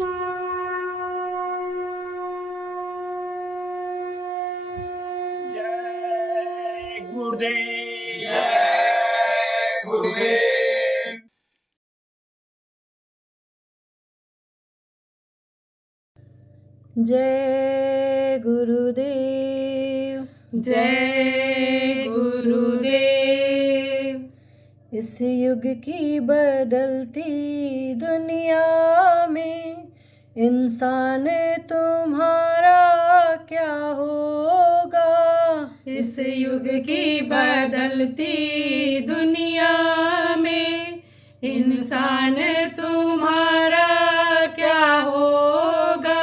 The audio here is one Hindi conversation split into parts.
जय गुरुदेव। जय गुरुदेव। जय गुरुदेव। जय गुरुदेव। इस युग की बदलती दुनिया में इंसान तुम्हारा क्या होगा। इस युग की बदलती दुनिया में इंसान तुम्हारा क्या होगा।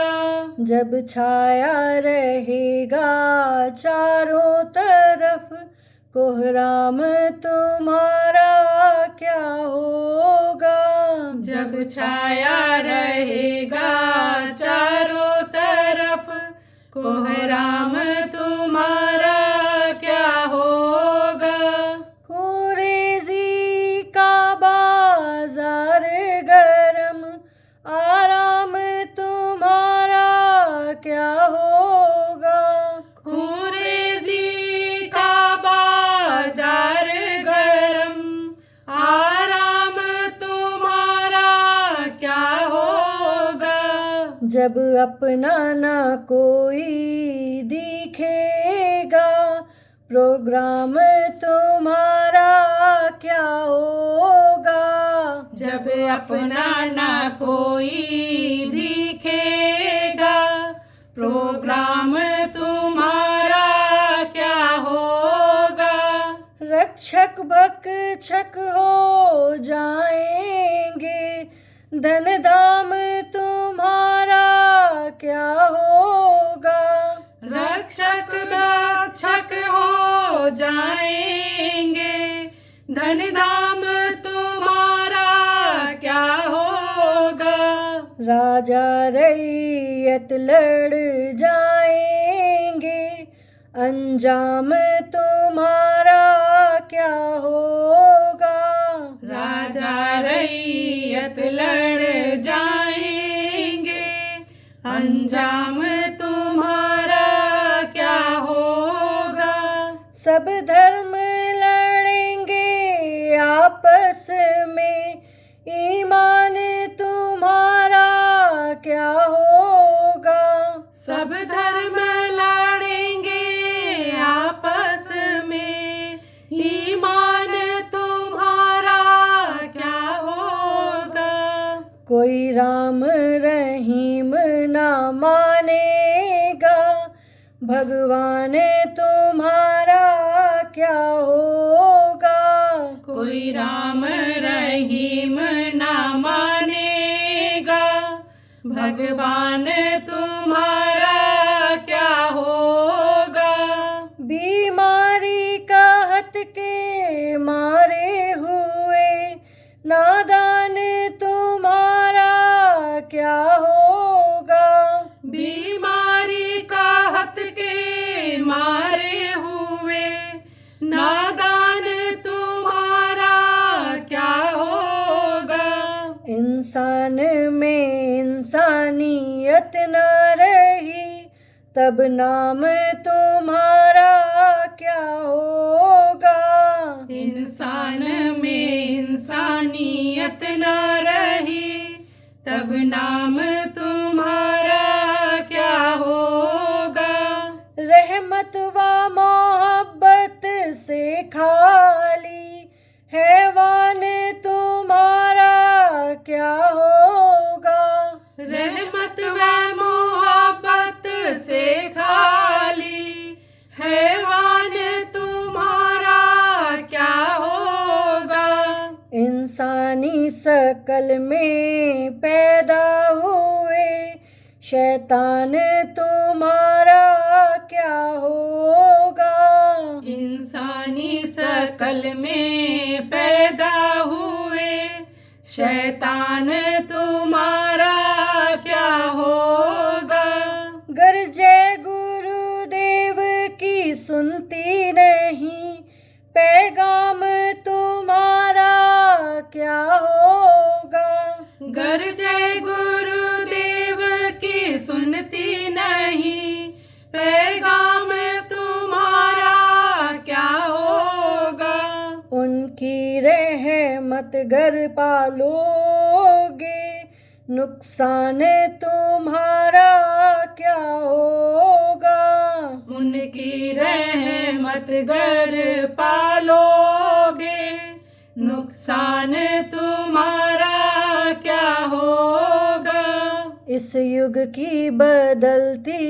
जब छाया रहेगा चारों तरफ कोहराम तुम्हारा क्या होगा। जब छाया रहेगा चारों तरफ कोहराम तुम्हारा क्या होगा। कुरेज़ी का बाजार गरम आराम तुम्हारा क्या होगा। खुरेज़ी का बाजार गरम आराम तुम्हारा क्या होगा। जब अपना ना कोई दिखेगा प्रोग्राम तुम्हारा क्या होगा। जब अपना ना कोई दिखेगा प्रोग्राम तुम्हारा क्या होगा। रक्षक भक्षक हो जाएंगे धन धाम तुम्हारा क्या होगा। रक्षक भक्षक हो जाएंगे धन धाम तुम्हारा क्या होगा। राजा रैयत लड़ जाएंगे अंजाम तुम्हारा क्या होगा। राजा रैयत लड़ जाएंगे अंजाम तुम्हारा क्या होगा। सब धर्म लड़ेंगे आपस में ईमान तुम्हारा क्या होगा। सब धर्म लड़ेंगे आपस में ईमान तुम्हारा क्या होगा। कोई राम रहीम ना मानेगा भगवान तुम्हारा क्या होगा। कोई राम रहीम ना मानेगा भगवान तुम्हारा क्या होगा। बीमारी का हत के मारे हुए नादान तुम्हारा क्या होगा। बीमारी का हत के मारे हुए नादान तुम्हारा क्या होगा। इंसान में इंसानियत न रही तब नाम तुम्हारा क्या होगा। इंसान में इंसानियत न रही तब नाम तुम्हारा क्या होगा। रहमत व मोहब्बत से खाली हैवान तुम्हारा क्या होगा। रहमत व मोहब्बत से खाली हैवान तुम्हारा क्या होगा। इंसानी शकल में पैदा हुए शैतान तुम्हारा क्या होगा। इंसानी शकल में पैदा हुए शैतान तुम्हारा क्या होगा। गर जय गुरुदेव की सुनती नहीं पैगाम तुम्हारा क्या होगा। गर जय गुरुदेव मत घर पालोगे, नुकसान तुम्हारा क्या होगा। उनकी रहमत घर पालोगे, नुकसान तुम्हारा क्या होगा। इस युग की बदलती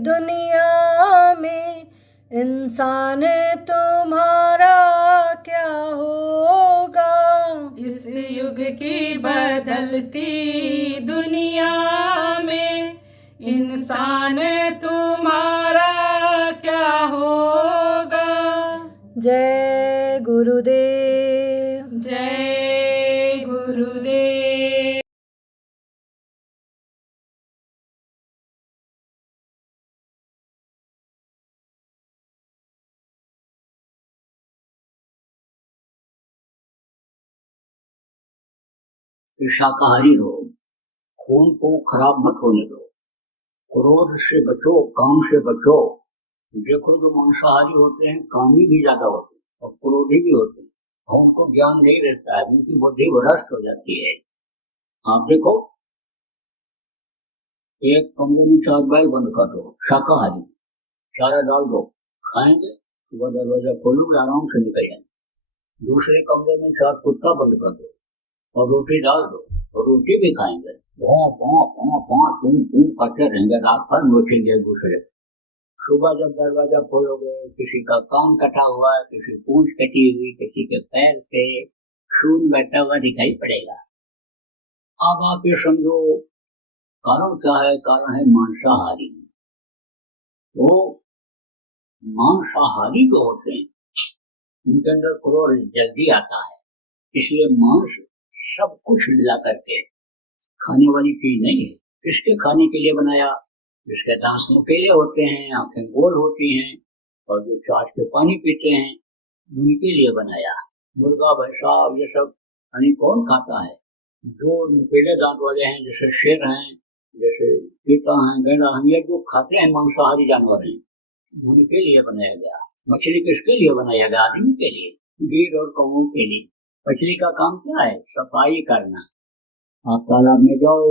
दुनिया में इंसान तुम्हारा क्या होगा। इस युग की बदलती दुनिया में इंसान तुम्हारा क्या होगा। जय गुरुदेव। जय गुरुदेव। शाकाहारी रहो, खून को खराब मत होने दो, क्रोध से बचो, काम से बचो। देखो जो मांसाहारी होते हैं कामी भी ज्यादा होते हैं और क्रोधी भी होते हैं और उनको ज्ञान नहीं रहता है, उनकी बुद्धि भ्रष्ट हो जाती है। आप देखो एक कमरे में 4 बैल बंद कर दो, शाकाहारी चारा डाल दो, खाएंगे, सुबह दरवाजा खोलोगे आराम से निकल जाएंगे। दूसरे कमरे में 4 कुत्ता बंद कर दो और रोटी डाल दो और रोटी भी खाएंगे, करते रहेंगे, रात भर नोचेंगे एक दूसरे। सुबह जब दरवाजा खोलोगे किसी का कान कटा हुआ, किसी पूंछ कटी हुई, किसी के पैर पे खून बैठा हुआ दिखाई पड़ेगा। अब आप ये समझो कारण क्या है, कारण है मांसाहारी। वो मांसाहारी जो होते हैं उनके अंदर क्रोध जल्दी आता है, इसलिए मांस सब कुछ मिला करके खाने वाली चीज नहीं है। किसके खाने के लिए बनाया, जिसके दांत नुकीले होते हैं, आंखें गोल होती हैं और जो चाट के पानी पीते हैं उनके लिए बनाया। मुर्गा भैंसा ये सब यानी कौन खाता है, जो नुकीले दांत वाले हैं, जैसे शेर हैं, जैसे चीता हैं, गैंडा हैं, ये जो खाते हैं मांसाहारी जानवर हैं, उनके लिए बनाया गया। मछली किसके लिए बनाया गया, आदमी के लिए, गिद्ध और कौओं के लिए। मछली का काम क्या है, सफाई करना। आप तालाब में जाओ,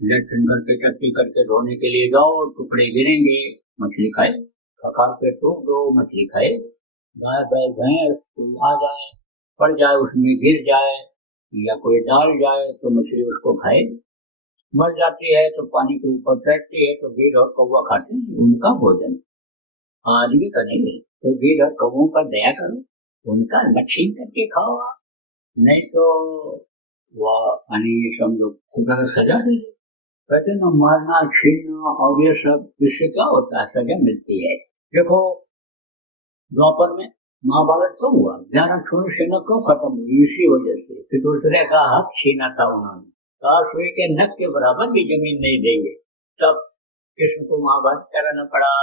लेट्रिन करके टट्टी करके धोने के लिए जाओ, टुकड़े गिरेंगे, मछली खाए, खखार के टूक दो, मछली खाए। गाय बैल भैंस कोई आ जाए, पड़ जाए, उसमें गिर जाए या कोई डाल जाए तो मछली उसको खाए। मर जाती है तो पानी के ऊपर तैरती है तो गिद्ध और कौवा खाते हैं, उनका भोजन। आदमी का नहीं है, तो गिद्ध और कौवों पर दया करो, उनका लक्षण करके खाओ। नहीं तो वह समझो खुदा का सजा दे। कहते ना मारना, छीनना और ये सब, इससे क्या होता है, सजा मिलती है। देखो द्वापर में महाभारत क्यों हुआ, ज्ञान छूने सेना क्यों खत्म हुई, इसी वजह से कि दूसरे का हक छीना था उन्होंने। काश हुए के नक के बराबर भी जमीन नहीं देंगे, तब कृष्ण को महाभारत कराना पड़ा।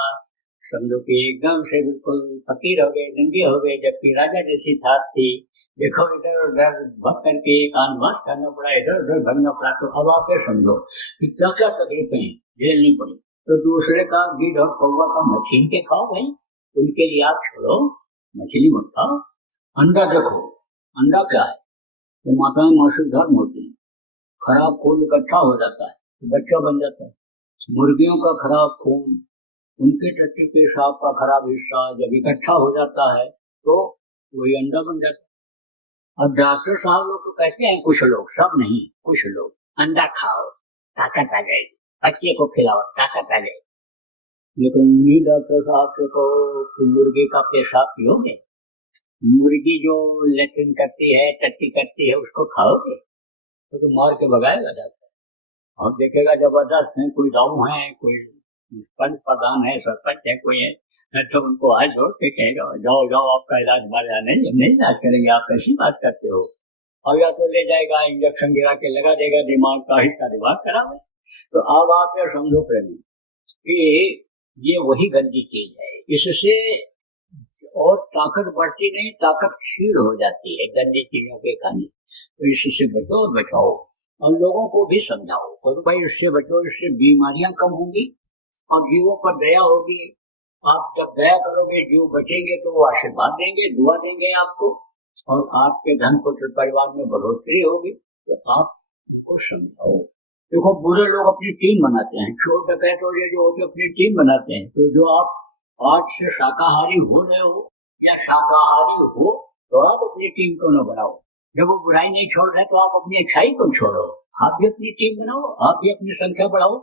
समझो कि एकदम से बिल्कुल फकीर हो गए, नंगे हो गए, जबकि राजा जैसी थाप थी। देखो इधर उधर भग करके कानवास करना पड़ा, इधर उधर भगना पड़ा। तो अब आप ये समझो कि क्या क्या तकलीफें झेलनी पड़ी। तो दूसरे का गिद्ध और कौवा का मछली के खाओ भाई, उनके लिए आप छोड़ो, मछली मत खाओ। अंडा देखो, अंडा क्या है, तो माताएं मासिक धर्म होती है, खराब खून इकट्ठा हो जाता है, बच्चा बन जाता है। मुर्गियों का खराब खून, उनके टट्टी पेशाब का खराब हिस्सा जब इकट्ठा हो जाता है तो वही अंडा बन जाता है। अब डॉक्टर साहब लोग तो कहते हैं, कुछ लोग, सब नहीं, कुछ लोग, अंडा खाओ ताकत आ जाएगी, बच्चे को खिलाओ ताकत आ जाएगी। लेकिन उन्हीं डॉक्टर साहब से कहो कि मुर्गी का पेशाब पियोगे, मुर्गी जो लेट्रिन करती है, टट्टी करती है, उसको खाओगे तो मार के भगाएगा डॉक्टर। और देखेगा जबरदस्त है, कोई गाँव है, कोई पंच प्रधान है, सरपंच है, कोई है, तो उनको हाथ जोड़ के कहेगा जाओ जाओ आपका इलाज हमारे यहाँ नहीं, हम नहीं इलाज करेंगे, आप कैसी बात करते हो। और या तो ले जाएगा इंजेक्शन गिरा के लगा देगा, दिमाग का हिस्सा दिमाग खराब है। तो अब आप ये समझो प्रेमी कि ये वही गंदी चीज है, इससे और ताकत बढ़ती नहीं, ताकत क्षीण हो जाती है गंदी चीजों के खाने। तो इससे बचो और बचाओ, और लोगों को भी समझाओ तो भाई इससे बचो, इससे बीमारियां कम होंगी और जीवों पर दया होगी। आप जब दया करोगे जीव बचेंगे तो वो आशीर्वाद देंगे, दुआ देंगे आपको, और आपके धन पुत्र परिवार में बढ़ोतरी होगी, तो आप उनको समझाओ। देखो, बुरे लोग अपनी टीम बनाते हैं, चोर डकैत और ये जो होते अपनी टीम बनाते हैं। तो जो आप आज से शाकाहारी हो रहे हो या शाकाहारी हो, तो आप अपनी टीम को न बनाओ। जब वो बुराई नहीं छोड़ रहे तो आप अपनी अच्छाई को छोड़ो। आप भी अपनी टीम बनाओ, आप भी अपनी संख्या बढ़ाओ।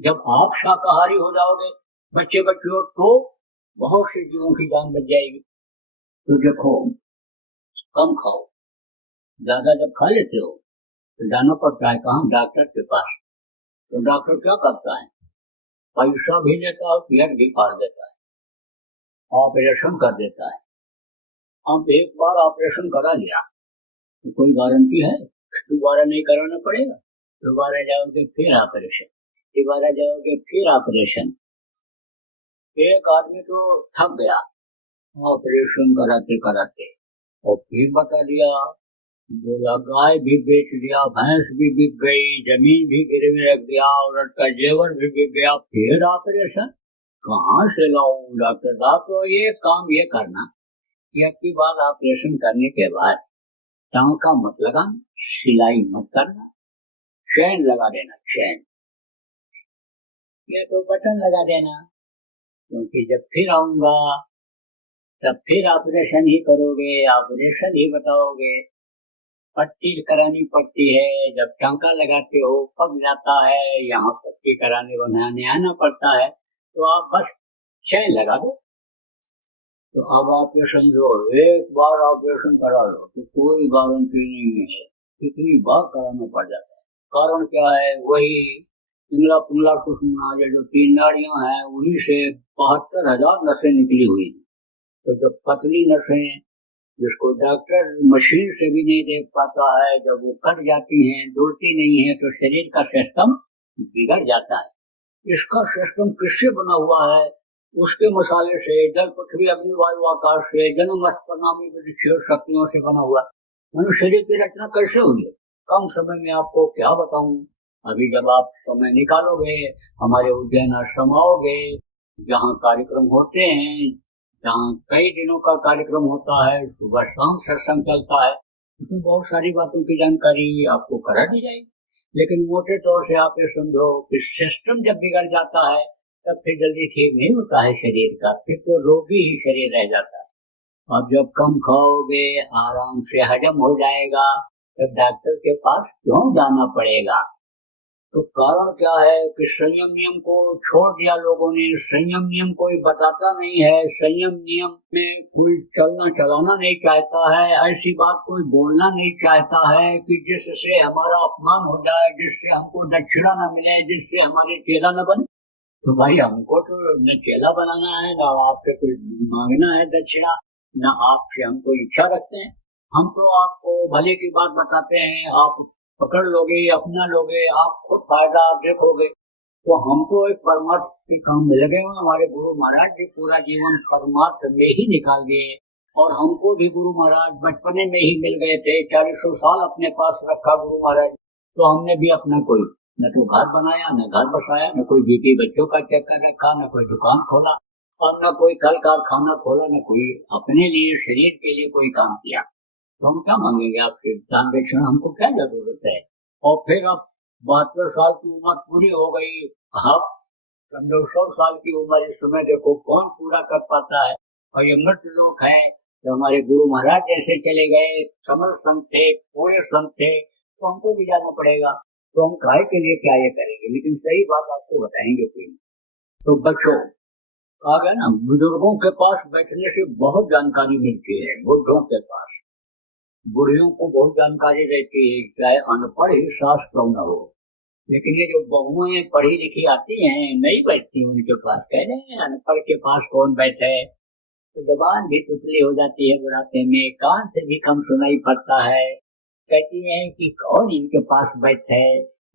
जब आप शाकाहारी हो जाओगे, बच्चे बच्चियों, तो बहुत से जीवों की जान बच जाएगी। तो देखो, कम खाओ, ज्यादा जब खा लेते हो तो जाना पड़ता है कहाँ? डॉक्टर के पास। तो डॉक्टर क्या करता है? पैसा भी लेता है, पेट भी फाड़ देता है, ऑपरेशन कर देता है। अब एक बार ऑपरेशन करा लिया तो कोई गारंटी है दोबारा नहीं कराना पड़ेगा? दोबारा जाओगे फिर ऑपरेशन, दोबारा जाओगे फिर ऑपरेशन। एक आदमी तो थक गया ऑपरेशन कराते कराते, और फिर बता दिया, बोला गाय भी बेच दिया, भैंस भी बिक गई, जमीन भी गिरवी रख दिया, औरत का जेवर भी बिक गया, फिर ऑपरेशन कहाँ से लाऊं? डॉक्टर साहब, तो ये काम ये करना कि अब की बार ऑपरेशन करने के बाद टांका मत लगाना, सिलाई मत करना, चैन लगा देना, चैन या तो बटन लगा देना, क्योंकि जब फिर आऊंगा तब फिर ऑपरेशन ही करोगे, ऑपरेशन ही बताओगे। पट्टी करानी पड़ती है, जब टांका लगाते हो पग जाता है, यहाँ पट्टी कराने बनाने आना पड़ता है, तो आप बस चैन लगा दो। तो अब ऑपरेशन जो एक बार ऑपरेशन करा लो तो कोई गारंटी नहीं है, कितनी बार कराना पड़ जाता है। कारण क्या है? वही पिंगला पुंगला कुसुमना, जो 3 नाड़ियां हैं, उन्हीं से 72,000 नसें निकली हुई। तो जब पतली नसें, जिसको डॉक्टर मशीन से भी नहीं देख पाता है, जब वो कट जाती हैं, जुड़ती नहीं है, तो शरीर का सिस्टम बिगड़ जाता है। इसका सिस्टम किससे बना हुआ है? उसके मसाले से, जल पृथ्वी अग्नि वायु आकाश से, जन्म मस्त प्रणामी शक्तियों से बना हुआ। मनुष्य शरीर की रचना कैसे हुई है, कम समय में आपको क्या बताऊं। अभी जब आप समय निकालोगे, हमारे उज्जैन आश्रम आओगे, जहाँ कार्यक्रम होते हैं, जहाँ कई दिनों का कार्यक्रम होता है, सुबह शाम सत्संग चलता है, उसमें बहुत सारी बातों की जानकारी आपको करा दी जाएगी। लेकिन मोटे तौर से आप ये समझो कि सिस्टम जब बिगड़ जाता है तब फिर जल्दी ठीक नहीं होता है शरीर का, फिर तो रोगी ही शरीर रह जाता है। अब जब कम खाओगे, आराम से हजम हो जाएगा, तब डॉक्टर के पास क्यों जाना पड़ेगा? तो कारण क्या है कि संयम नियम को छोड़ दिया लोगों ने। संयम नियम कोई बताता नहीं है, संयम नियम में कोई चलना चलाना नहीं चाहता है, ऐसी बात कोई बोलना नहीं चाहता है कि जिससे हमारा अपमान हो जाए, जिससे हमको दक्षिणा न मिले, जिससे हमारे चेला न बने। तो भाई, हमको तो न चेला बनाना है, न आपसे कोई मांगना है दक्षिणा, न आपसे हम कोई इच्छा रखते हैं। हम तो आपको भले की बात बताते हैं, आप पकड़ लोगे, अपना लोगे, आप खुद फायदा देखोगे। तो हमको एक परमार्थ के काम में लगे हुए, हमारे गुरु महाराज जी पूरा जीवन परमार्थ में ही निकाल दिए, और हमको भी गुरु महाराज बचपने में ही मिल गए थे। 40 साल अपने पास रखा गुरु महाराज, तो हमने भी अपना कोई न तो घर बनाया, न घर बसाया, न कोई बीपी बच्चों का चक्कर रखा, न कोई दुकान खोला, और न कोई कल कारखाना खोला, न कोई अपने लिए शरीर के लिए कोई काम किया। तो हम क्या मांगेंगे आपसे दान दक्षिणा? हमको क्या जरूरत है? और फिर अब 72 साल की उम्र पूरी हो गई, अब 100 साल की उम्र इस समय देखो कौन पूरा कर पाता है। और ये मृत लोग है, तो हमारे गुरु महाराज जैसे चले गए, समर संत थे, पूरे संत थे, तो हमको भी जाना पड़ेगा। तो हम काय के लिए क्या ये करेंगे? लेकिन सही बात आपको बताएंगे फिर। तो बच्चों, आ गया ना, बुजुर्गों के पास बैठने से बहुत जानकारी मिलती है। बुढ़ों के पास, बुढ़ियों को बहुत जानकारी रहती है, चाहे अनपढ़ ही सास क्यों न हो। लेकिन ये जो बहुएं पढ़ी लिखी आती हैं, नहीं बैठती उनके पास। कह रहे हैं अनपढ़ के पास कौन बैठे? तो जबान भी तुतली हो जाती है बुढ़ापे में, कान से भी कम सुनाई पड़ता है। कहती हैं कि कौन इनके पास बैठे,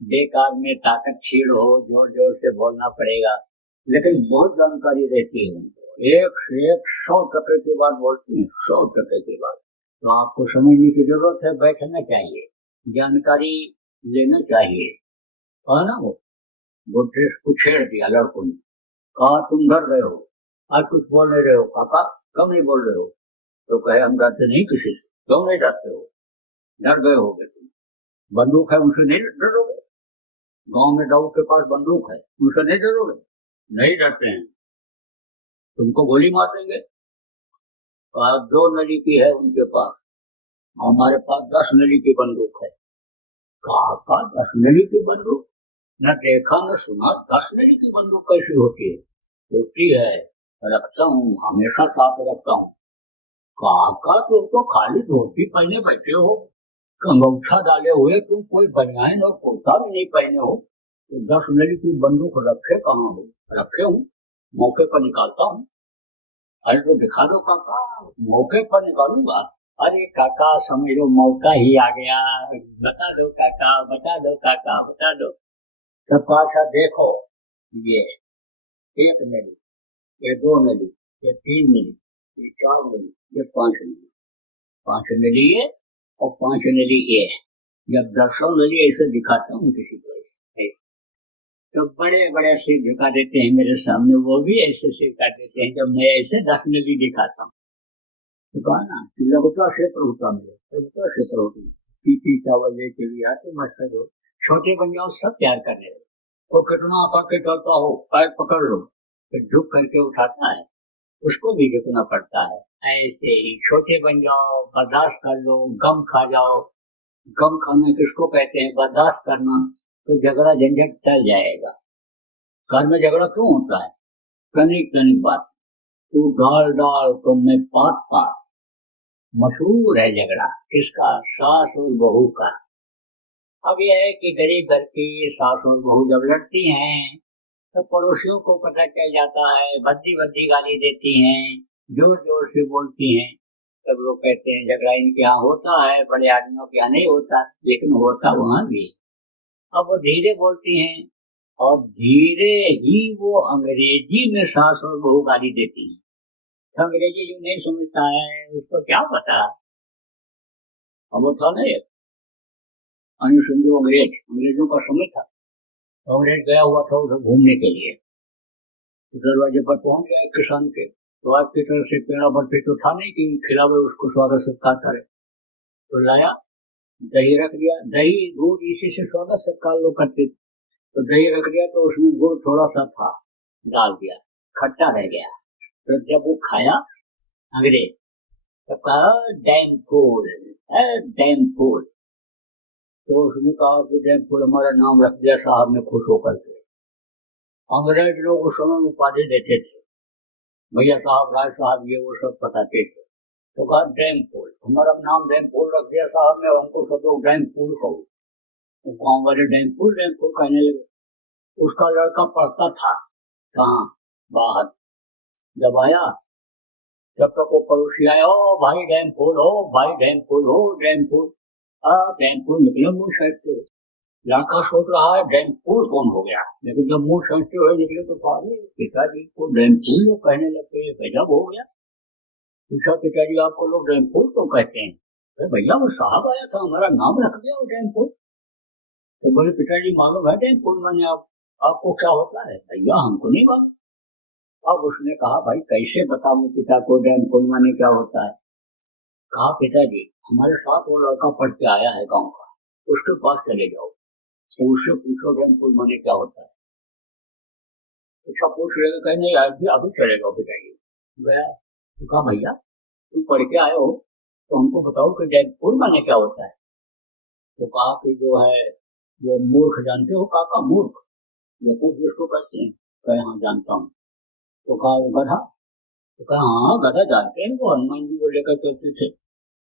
बेकार में ताकत छीड़ हो, जोर जोर से बोलना पड़ेगा। लेकिन बहुत जानकारी रहती है उनको, 1 से 100% की बात बोलती है, 100% की बात। तो आपको समझने की जरूरत है, बैठना चाहिए, जानकारी लेना चाहिए। और ना वो ड्रेस को छेड़ दिया लड़कों ने, कहा तुम डर गए हो, आज कुछ बोल नहीं रहे हो, पापा कम नहीं बोल रहे हो। तो कहे हम डरते नहीं किसी से, क्यों नहीं डरते हो? डर गए होगे तुम। बंदूक है उनसे नहीं डरोगे? गांव में दाऊद के पास बंदूक है, उनसे नहीं डरोगे? नहीं डरते हैं, तुमको गोली मार देंगे। 2 नली की है उनके पास, हमारे पास 10 नली की बंदूक है। कहा 10 नली की बंदूक? न देखा न सुना, 10 नली की बंदूक कैसी होती है? होती है, रखता हूँ, हमेशा साथ रखता हूँ। काका तुम तो खाली धोती पहने बैठे हो, कंगौछा डाले हुए, तुम कोई बनियान और कुर्ता भी नहीं पहने हो, तो 10 नली की बंदूक रखे कहाँ हो? रखे हूँ, मौके पर निकालता हूँ। अरे तो दिखा दो काका। मौके पर निकालूंगा? अरे काका समझ लो मौका ही आ गया, बता दो काका, बता दो काका, बता दो। तो पाछा देखो, ये 1 नली, ये 2 नली, ये 3 नली, ये 4 नली, ये 5 नली। 5 नली ये और 5 नली ये। जब 10 नली ऐसे दिखाता हूँ किसी को ऐसे, तो बड़े बड़े सिर झुका देते हैं मेरे सामने, वो भी ऐसे सिर कर देते हैं जब मैं ऐसे 10 नली दिखाता हूँ। तो कहा ना लगता से प्रभुता मिले, प्रभुता से प्रभुता। पीपी चावल लेके भी आते मस्त हो, छोटे बन जाओ, सब प्यार करने लगे। वो कितना आका के चलता हो, पैर पकड़ लो, फिर झुक करके उठाता है, उसको भी झुकना पड़ता है। ऐसे ही छोटे बन जाओ, बर्दाश्त कर लो, गम खा जाओ। गम खाना किसको कहते हैं? बर्दाश्त करना। तो झगड़ा झंझट टल जाएगा। घर में झगड़ा क्यों होता है? कनिक कनिक बात, तू डाल डाल तो मैं पात पात। मशहूर है झगड़ा किसका? सास और बहू का। अब यह है कि गरीब घर की सास और बहू जब लड़ती हैं तो पड़ोसियों को पता चल जाता है, भद्दी भद्दी गाली देती हैं, जोर जोर से बोलती हैं। सब लोग कहते हैं झगड़ा इनके यहाँ होता है, बड़े आदमियों के यहाँ नहीं होता, लेकिन होता वहां भी। अब वो धीरे बोलती हैं और धीरे ही वो अंग्रेजी में सास और बहू गाली देती हैं। तो अंग्रेजी जो नहीं समझता है उसको क्या पता। अब वो था नहीं अनुसंधु अंग्रेज, अंग्रेजों का समय था। अंग्रेज गया हुआ था उधर घूमने के लिए, दरवाजे पर पहुंच गया किसान के। तो आज की तरह से पेड़ा भरते तो था नहीं कि खिलावे उसको स्वागत सत्कार करे, तो लाया दही रख दिया। दही दूध इसी से स्वागत सत्कार लोग करते। तो दही रख दिया तो उसमें गुड़ थोड़ा सा था, डाल दिया, खट्टा रह गया। तो जब वो खाया अंग्रेज तो कहा डैम फूल है, डैम फूल। तो उसने कहा कि डैम फूल हमारा नाम रख दिया साहब ने खुश होकर के। अंग्रेज लोग उस समय उपाधि देते थे, भैया साहब, राय साहब, ये वो सब बताते थे। तो कहा डैम फूल, हमारा नाम डैम फूल रख दिया साहब ने, हमको सब लोग डैम फूल कहो। तो गाँव वाले डैम फूल कहने लगे। उसका लड़का पढ़ता था कहाँ? बाहर। जब आया जब तक वो पड़ोसी आया, ओ भाई डैम फूल हो, भाई डैम फूल हो, डैम फूल। डैम फूल निकले मुंह साइड से। लड़का सोच रहा है डैम फूल कौन हो गया, लेकिन जब मुंह समझते हुए निकले तो कहा पिताजी को डैम फूल लोग कहने लगे, गजब हो गया। पूछा पिताजी आपको लोग डैम फूल क्यों कहते हैं? भैया वो साहब आया था, हमारा नाम रख दिया वो डैम फूल। तो बोले पिताजी मालूम है डैम फूल माने आपको क्या होता है? भैया हमको नहीं मालूम। अब उसने कहा भाई कैसे बताऊं पिता को डैम फूल माने क्या होता है? कहा पिताजी हमारे साथ वो लड़का पढ़ के आया है गांव का, उसके पास चले जाओ, उससे पूछो डैम फूल माने क्या होता है। उसका पूछ लेगा, कहीं नहीं अभी चले जाओ पिताजी। गया तो कहा भैया तुम पढ़ के आए हो तो हमको बताओ कि डैम फूल माने क्या होता है। तो कहा कि जो है वो मूर्ख जानते हो काका? मूर्ख यकूब जिसको कहते हैं। कहे हाँ जानता हूँ। तो कहा वो गधा? तो कहा हाँ गधा जानते हैं, वो हनुमान जी को लेकर चलते थे।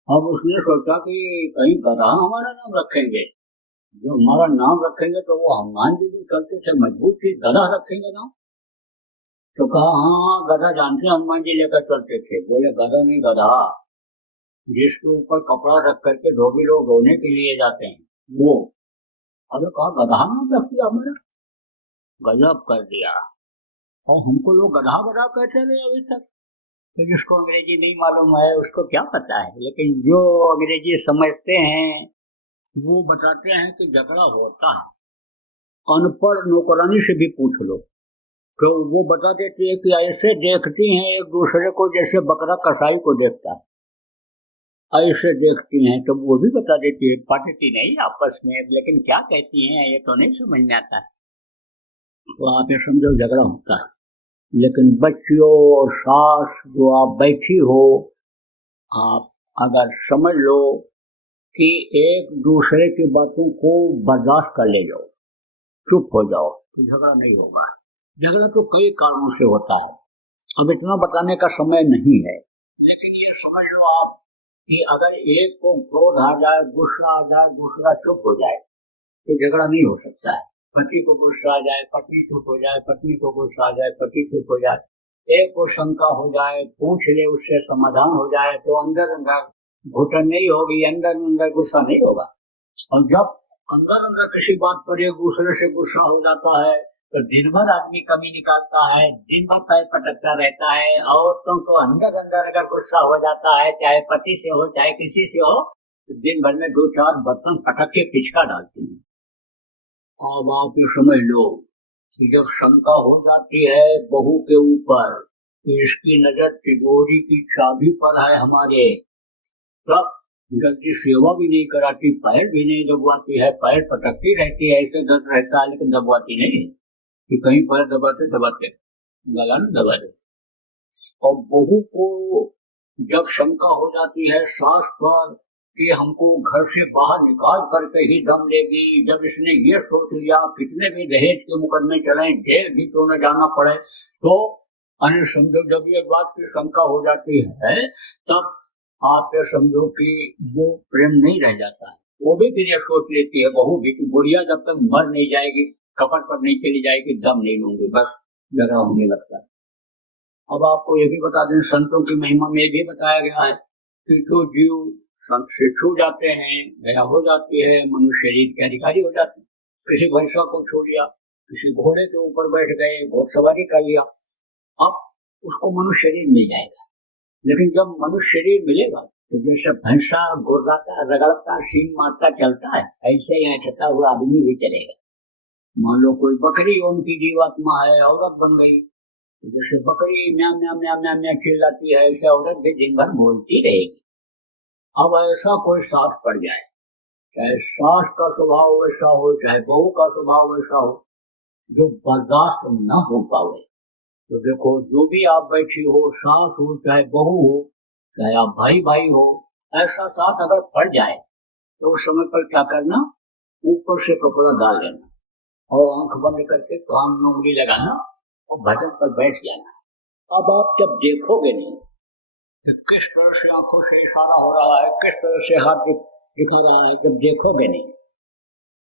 अब उसने सोचा कि कहीं गधा हमारा नाम रखेंगे, जो हमारा नाम रखेंगे तो वो हनुमान जी भी चलते थे, मजबूत थी, गधा रखेंगे नाम। तो कहा हाँ गधा जानते हैं, हनुमान जी लेकर चलते थे। बोले गधा नहीं गधा, जिसके ऊपर कपड़ा रख करके धोबी लोग धोने के लिए जाते हैं वो। अरे कहा गधा नाम रख दिया हमारा, गजब कर दिया। और हमको लोग गधा गधा कहते रहे अभी तक। तो जिसको अंग्रेजी नहीं मालूम है उसको क्या पता है, लेकिन जो अंग्रेजी समझते हैं वो बताते हैं कि झगड़ा होता है। अनपढ़ नौकरानी से भी पूछ लो तो वो बता देती है कि ऐसे देखती हैं एक दूसरे को जैसे बकरा कसाई को देखता है। ऐसे देखती हैं तो वो भी बता देती है, पटती नहीं आपस में, लेकिन क्या कहती हैं ये तो नहीं समझ में आता। तो आप ये समझो झगड़ा होता है, लेकिन बच्चियों और सास जो आप बैठी हो, आप अगर समझ लो कि एक दूसरे की बातों को बर्दाश्त कर ले जाओ, चुप हो जाओ, तो झगड़ा नहीं होगा। झगड़ा तो कई कारणों से होता है, अब इतना बताने का समय नहीं है, लेकिन ये समझ लो आप कि अगर एक को क्रोध आ जाए, गुस्सा आ जाए, दूसरा चुप हो जाए, तो झगड़ा नहीं हो सकता है। पति को गुस्सा आ जाए, पत्नी चुप हो जाए, पत्नी को गुस्सा आ जाए, पति चुप हो जाए, एक को शंका हो जाए, पूछ ले, उससे समाधान हो जाए, तो अंदर अंदर घुटन नहीं होगी, अंदर अंदर गुस्सा नहीं होगा। और जब अंदर अंदर किसी बात पर एक दूसरे से गुस्सा हो जाता है, तो दिन भर आदमी कमी निकालता है, दिन भर पैर पटकता रहता है। औरतों को अंदर अंदर अगर गुस्सा हो जाता है, चाहे पति से हो चाहे किसी से हो, तो दिन भर में 2-4 बर्तन पटक के पिचका डालती है। अब आप ये समझ लो कि जब शंका हो जाती है बहू के ऊपर, तो इसकी नजर तिजोरी की चाबी पर है हमारे, तब जल्दी सेवा भी नहीं कराती, पैर भी नहीं दबवाती है, पैर पटकती रहती है, ऐसे दर्द रहता है, लेकिन दबवाती नहीं कि कहीं पैर दबाते दबाते गला न दबा दे। और बहू को जब शंका हो जाती है सास पर कि हमको घर से बाहर निकाल करके ही दम लेगी, जब इसने ये सोच लिया कितने भी दहेज के मुकदमे चले, जेल भी क्यों न जाना पड़े, तो अन्य समझो जब ये बात की शंका हो जाती है, तब आप ये समझो कि वो प्रेम नहीं रह जाता है। वो भी फिर ये सोच लेती है बहू भी कि बुढ़िया जब तक मर नहीं जाएगी, कपड़ पर नहीं चली जाएगी, दम नहीं लूंगी, बस झगड़ा होने लगता है। अब आपको ये भी बता दें, संतों की महिमा में भी बताया गया है कि जो जीव संत से छू जाते हैं, दया हो जाती है, मनुष्य शरीर के अधिकारी हो जाते हैं। किसी भैंसा को छू लिया, किसी घोड़े के ऊपर बैठ गए, घोड़सवारी कर लिया, अब उसको मनुष्य शरीर मिल जाएगा। लेकिन जब मनुष्य शरीर मिलेगा तो जैसे भैंसा गुर्राता, रगड़ता, सींग मारता चलता है, ऐसे ही ऐसा हुआ आदमी भी चलेगा। मान लो कोई बकरी उनकी जीवात्मा है, औरत बन गई, जैसे बकरी म्यां म्यां म्यां म्यां म्यां चिल्लाती है, ऐसे औरत भी दिन भर बोलती रहेगी। अब ऐसा कोई साथ पड़ जाए, चाहे सास का स्वभाव वैसा हो, चाहे बहू का स्वभाव वैसा हो, जो बर्दाश्त न हो पावे, तो देखो जो भी आप बैठी हो, सास हो चाहे बहू हो, चाहे आप भाई भाई हो, ऐसा साथ अगर पड़ जाए तो उस समय पर क्या करना, ऊपर से कपड़ा डाल लेना और आंख बंद करके कान में उंगली लगाना और भजन पर बैठ जाना। अब आप जब देखोगे नहीं किस तरह से आंखों से इशारा हो रहा है, किस तरह से हाथ दिखा रहा है, जब देखोगे नहीं,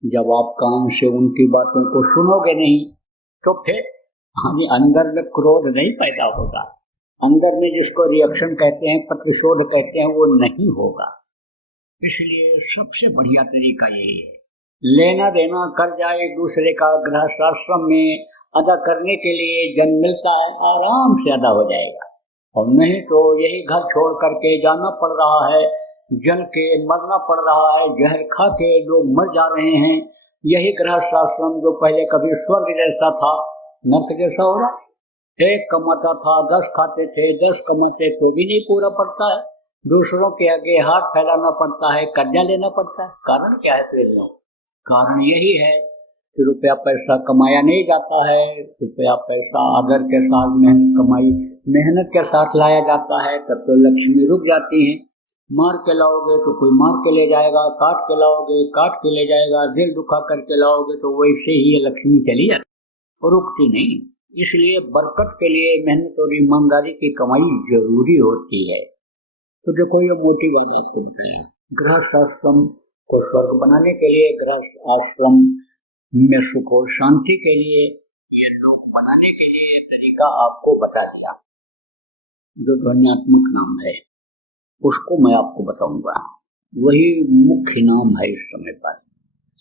जब आप कान से उनकी बातों को सुनोगे नहीं, तो फिर अंदर में क्रोध नहीं पैदा होगा, अंदर में जिसको रिएक्शन कहते हैं, प्रतिशोध कहते हैं, वो नहीं होगा। इसलिए सबसे बढ़िया तरीका यही है, लेना देना कर जाए एक दूसरे का, गृहस्थाश्रम में अदा करने के लिए जन्म मिलता है, आराम से अदा हो जाएगा। और नहीं तो यही घर छोड़ करके जाना पड़ रहा है, जल के मरना पड़ रहा है, जहर खा के लोग मर जा रहे हैं। यही गृहस्थाश्रम जो पहले कभी स्वर्ग जैसा था, नर्क जैसा हो रहा। एक कमाता था, 10 खाते थे, 10 कमाते तो भी नहीं पूरा पड़ता है, दूसरों के आगे हाथ फैलाना पड़ता है, कर्जा लेना पड़ता है। कारण क्या है फिर? कारण यही है कि रुपया पैसा कमाया नहीं जाता है, रुपया पैसा आदर के साथ मेहनत के साथ लाया जाता है, तब तो लक्ष्मी रुक जाती है। मार के लाओगे तो कोई मार के ले जाएगा, काट के लाओगे काट के ले जाएगा, दिल दुखा करके लाओगे तो वैसे ही ये लक्ष्मी चली जाती, रुकती नहीं। इसलिए बरकत के लिए मेहनत और ईमानदारी की कमाई जरूरी होती है। तो देखो ये मोटी बात आपको बताया, गृहस्थ आश्रम को स्वर्ग बनाने के लिए, गृहस्थ आश्रम में सुख और शांति के लिए, ये लोक बनाने के लिए ये तरीका आपको बता दिया। जो ध्वन्यात्मक नाम है उसको मैं आपको बताऊंगा, वही मुख्य नाम है इस समय पर।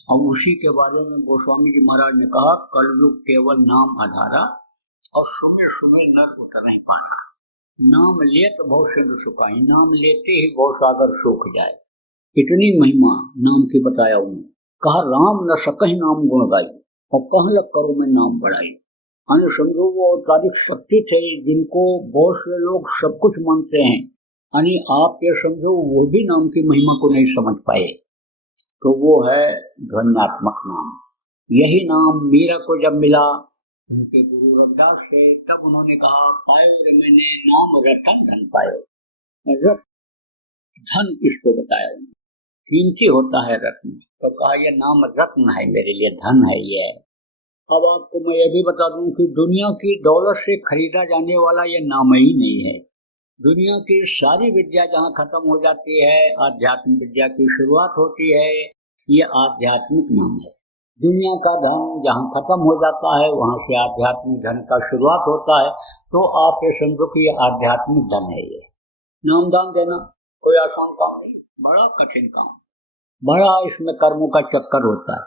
और उसी के बारे में गोस्वामी जी महाराज ने कहा, कलयुग केवल नाम आधारा और सुमे सुमे नर उतर नहीं पाना। नाम ले तो बहुत सिंधु सुखाई, नाम लेते ही बहुत सागर सूख जाए। इतनी महिमा नाम की बताया उन्होंने। कहा राम न सकहि नाम गुण गाई, और कह लग करो मैं नाम बढ़ाई। अन्य समझो वो तारीफ शक्ति थे जिनको बहुत से लोग सब कुछ मानते हैं, यानी आप ये समझो वो भी नाम की महिमा को नहीं समझ पाए। तो वो है ध्वन्यात्मक नाम। यही नाम मीरा को जब मिला उनके गुरु रविदास से, तब उन्होंने कहा पायो रे मैंने नाम रतन धन पायो। रत धन किसको बताया उन्होंने, कीमती होता है रत्न, तो कहा यह नाम रत्न है मेरे लिए, धन है ये। अब आपको मैं ये भी बता दूं कि दुनिया की दौलत से खरीदा जाने वाला यह नाम ही नहीं है। दुनिया की सारी विद्या जहाँ खत्म हो जाती है, आध्यात्म विद्या की शुरुआत होती है, ये आध्यात्मिक नाम है। दुनिया का धन जहाँ खत्म हो जाता है, वहाँ से आध्यात्मिक धन का शुरुआत होता है। तो आप ये समझो कि ये आध्यात्मिक धन है। ये नामदान देना कोई आसान काम नहीं, बड़ा कठिन काम, बड़ा इसमें कर्मों का चक्कर होता है।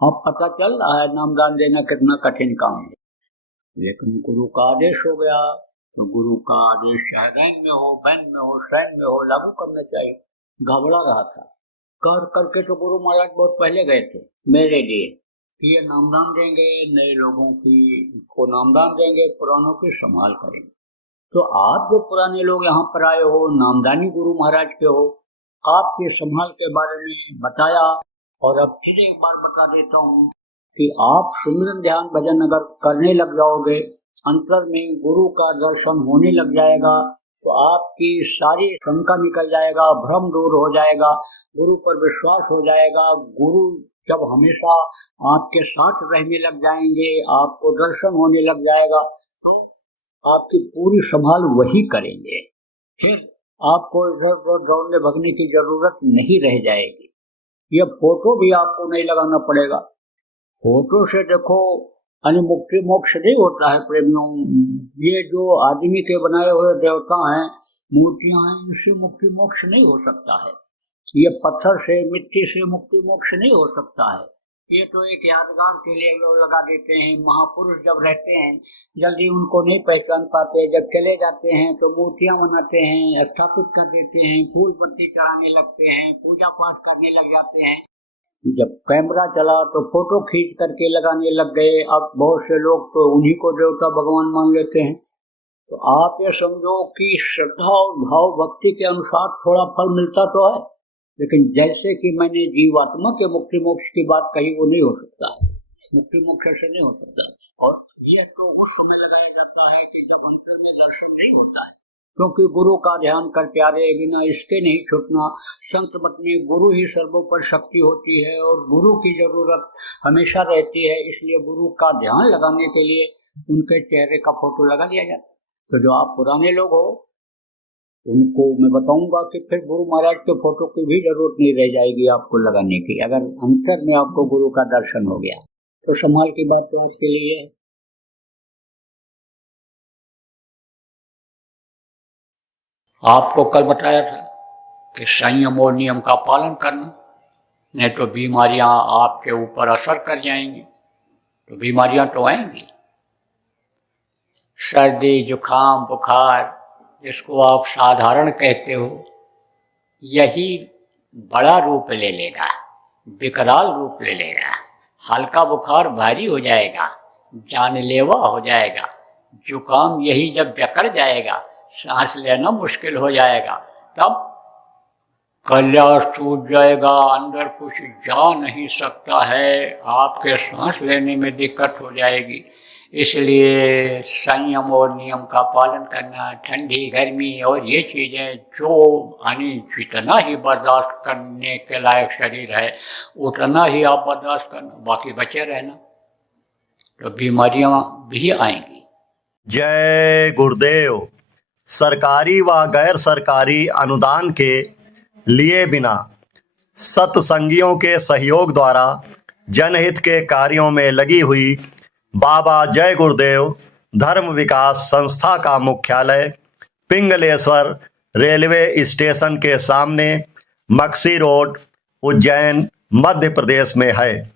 अब पता चल रहा है नामदान देना कितना कठिन काम है, लेकिन गुरु का आदेश हो गया तो गुरु का आदेश चाहे रैन में हो, बैन में हो, शैन में हो, लागू करना चाहिए। घबरा रहा था कर करके, तो गुरु महाराज बहुत पहले गए थे मेरे लिए कि ये नामदान देंगे, नए लोगों की को नामदान देंगे, पुरानों की संभाल करेंगे। तो आप जो पुराने लोग यहाँ पर आए हो, नामदानी गुरु महाराज के हो, आपके संभाल के बारे में बताया। और अब फिर एक बार बता देता हूँ कि आप सुमिरन ध्यान भजन अगर करने लग जाओगे, अंतर में गुरु का दर्शन होने लग जाएगा, तो आपकी सारी शंका निकल जाएगा, भ्रम दूर हो जाएगा, गुरु पर विश्वास हो जाएगा। गुरु जब हमेशा आपके साथ रहने लग जाएंगे, आपको दर्शन होने लग जाएगा, तो आपकी पूरी संभाल वही करेंगे। फिर आपको इधर उधर दौड़ने भगने की जरूरत नहीं रह जाएगी। ये फोटो भी आपको नहीं लगाना पड़ेगा। फोटो से देखो यानी मुक्ति मोक्ष नहीं होता है प्रेमियों। ये जो आदमी के बनाए हुए देवता हैं, मूर्तियां हैं, इनसे मुक्ति मोक्ष नहीं हो सकता है। ये पत्थर से, मिट्टी से मुक्ति मोक्ष नहीं हो सकता है। ये तो एक यादगार के लिए लोग लगा देते हैं। महापुरुष जब रहते हैं जल्दी उनको नहीं पहचान पाते, जब चले जाते हैं तो मूर्तियां बनाते हैं, स्थापित कर देते हैं, फूल पत्ती चढ़ाने लगते हैं, पूजा पाठ करने लग जाते हैं। जब कैमरा चला तो फोटो खींच करके लगाने लग गए। अब बहुत से लोग तो उन्हीं को देवता भगवान मान लेते हैं। तो आप ये समझो कि श्रद्धा और भाव भक्ति के अनुसार थोड़ा फल मिलता तो है, लेकिन जैसे कि मैंने जीवात्मा के मुक्ति मोक्ष की बात कही, वो नहीं हो सकता है। मुक्ति मोक्ष से नहीं हो सकता। और ये तो उस समय लगाया जाता है कि जब अंतर में दर्शन नहीं होता है, क्योंकि गुरु का ध्यान कर प्यारे बिना इसके नहीं छूटना। संत मत में गुरु ही सर्वोपरि शक्ति होती है और गुरु की जरूरत हमेशा रहती है। इसलिए गुरु का ध्यान लगाने के लिए उनके चेहरे का फोटो लगा दिया जाता है। तो जो आप पुराने लोग हो, उनको मैं बताऊंगा कि फिर गुरु महाराज के फोटो की भी जरूरत नहीं रह जाएगी आपको लगाने की। अगर अंतर में आपको गुरु का दर्शन हो गया तो संभाल की बात तो आपके लिए है। आपको कल बताया था कि संयम और नियम का पालन करना, नहीं तो बीमारियां आपके ऊपर असर कर जाएंगी। तो बीमारियां तो आएंगी, सर्दी जुकाम बुखार जिसको आप साधारण कहते हो, यही बड़ा रूप ले लेगा, विकराल रूप ले लेगा। हल्का बुखार भारी हो जाएगा, जानलेवा हो जाएगा। जुकाम यही जब जकड़ जाएगा, सांस लेना मुश्किल हो जाएगा, तब कल्या सूझ जाएगा, अंदर कुछ जा नहीं सकता है, आपके सांस लेने में दिक्कत हो जाएगी। इसलिए संयम और नियम का पालन करना, ठंडी गर्मी और ये चीज़ें जो यानी जितना ही बर्दाश्त करने के लायक शरीर है उतना ही आप बर्दाश्त करना, बाकी बचे रहना, तो बीमारियां भी आएंगी। जय गुरुदेव। सरकारी व गैर सरकारी अनुदान के लिए बिना सत्संगियों के सहयोग द्वारा जनहित के कार्यों में लगी हुई बाबा जय गुरुदेव धर्म विकास संस्था का मुख्यालय पिंगलेश्वर रेलवे स्टेशन के सामने मक्सी रोड, उज्जैन, मध्य प्रदेश में है।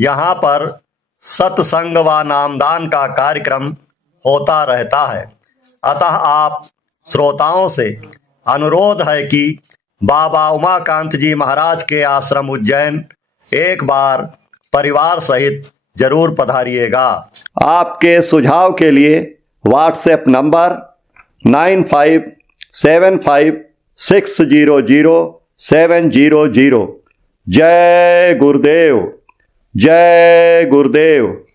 यहाँ पर सत्संग व नामदान का कार्यक्रम होता रहता है। अतः आप श्रोताओं से अनुरोध है कि बाबा उमाकांत जी महाराज के आश्रम उज्जैन एक बार परिवार सहित जरूर पधारिएगा। आपके सुझाव के लिए व्हाट्सएप नंबर 9575 600700। जय गुरुदेव, जय गुरुदेव।